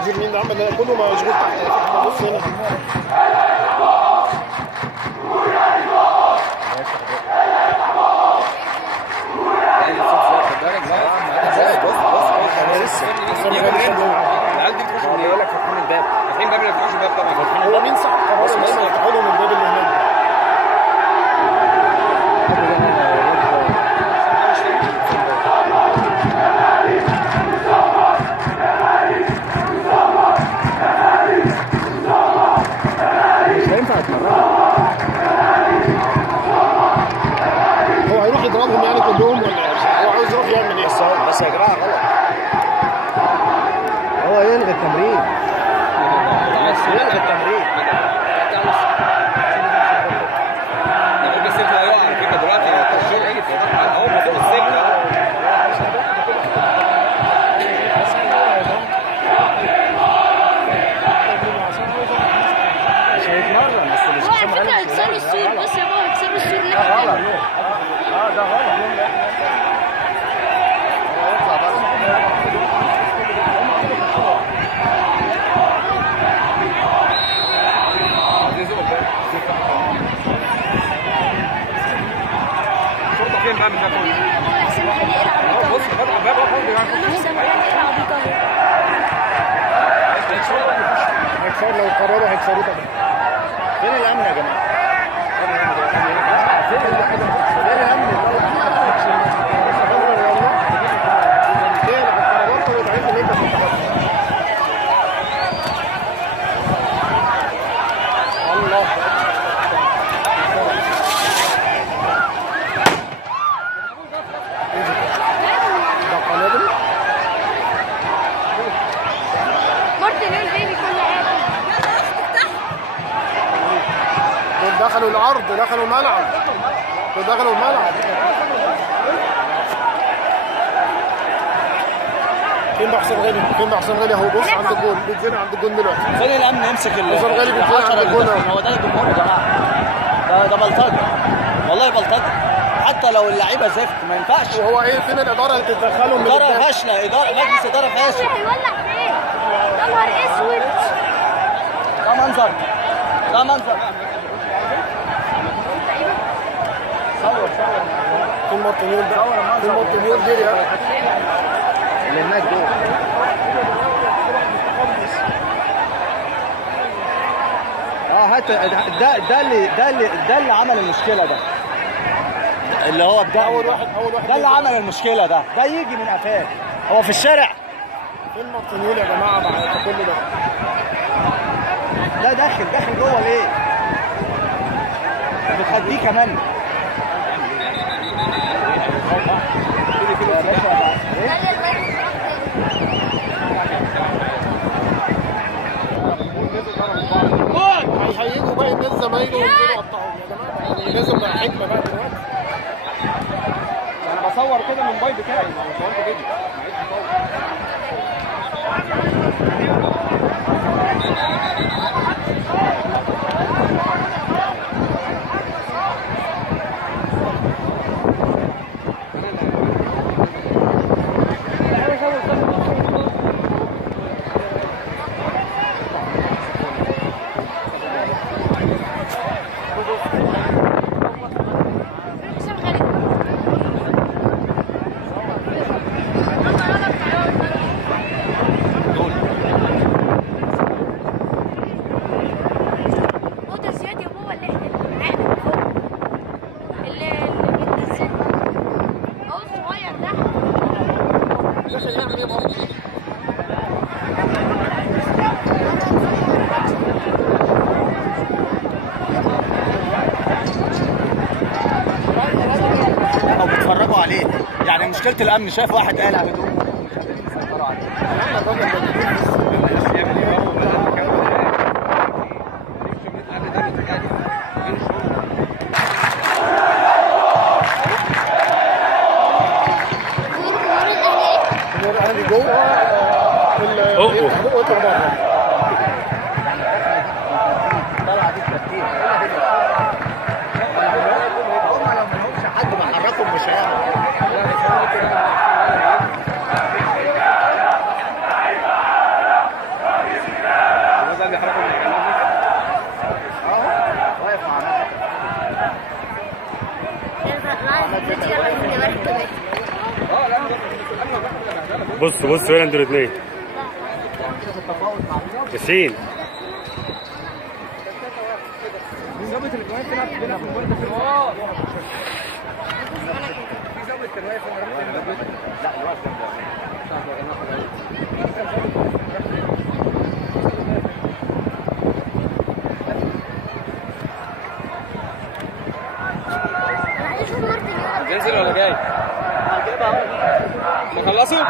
نجيب مين عمل كله مشغول تحت. بص هنا العيال دي بتخش من يقول لك فاتحين الباب، فاتحين باب اللي بيخش الباب طبعا. هو مين صاحب قرار ان هم يفتحوا لهم الباب اللي هناك؟ مش هينفع يتمرنوا. هو هيروح يضربهم يعني كلهم ولا هو عاوز يروح يعمل ايه؟ بس يا جماعه غلط. هو يلغي التمرين. يلغي التمرين. بس انت هيقع على فكره دلوقتي التشجيع هيجي في اهو فوق السكه. مش هيتمرن بس مش هو على فكره هيكسروا السور. بص يا بابا هيكسروا السور اللي غلط. احنا ده غلط. يطلع بره. الشرطه فين بقى من ده كله؟ حسام غالي العبيطه. بص فتح الباب اهو حسام غالي العبيطه. هيكسروا لو قرروا هيكسروا طبعا. فين الامن يا جماعه؟ فين الامن؟ دخلوا العرض، دخلوا الملعب، دخلوا الملعب. فين بقى حسام غالي؟ فين بقى حسام غالي اهو؟ بص عند الجول، بيتزنق عند الجول دلوقتي. فين الامن يمسك حسام غالي بيتزنق عند الجول اهو. هو ده الجمهور يا جماعه. ده بلطجه والله بلطجه. حتى لو اللعيبه زفت ما ينفعش. وهو ايه فين الاداره اللي تتدخلهم من اداره الداخل؟ فاشله، مجلس اداره فاشل. هيولع فين؟ يا نهار اسود. ده منظر، ده منظر. صور فين مارتينيول ده؟ فين مارتينيول دي يا اللي هناك دول. هات ده اللي عمل المشكله ده. اللي هو بتاع اول واحد ده اللي عمل المشكله ده يجي من قفاه. هو في الشارع. فين مارتينيول يا جماعه بعد كل ده؟ ده داخل جوه ليه؟ بتهديه كمان. يا باشا هيهيجوا بقى الناس زمايله وينزلوا يقطعوهم يا جماعه. يعني لازم بقى حكمه بقى دلوقتي. انا بصور كده من الموبايل بتاعي، ما هو صورت فيديو معيش حسام غالي. هو ده زياد يا بابا اللي احنا معانا فوق. اللي بينزل. هو الصغير ده. داخل يعمل ايه برضه؟ او بيتفرجوا عليه. يعني مشكله الامن شاف واحد قالع هدومه بيتفرجوا عليه. واقف مع بص بص وين انتوا الاثنين ياسين. ظابط اللي كمان تلعب بينا في البرد في الوقت. في ظابط كان واقف لا الوقت نزل ولا جاي؟ هجيبها اهو. نخلصوا؟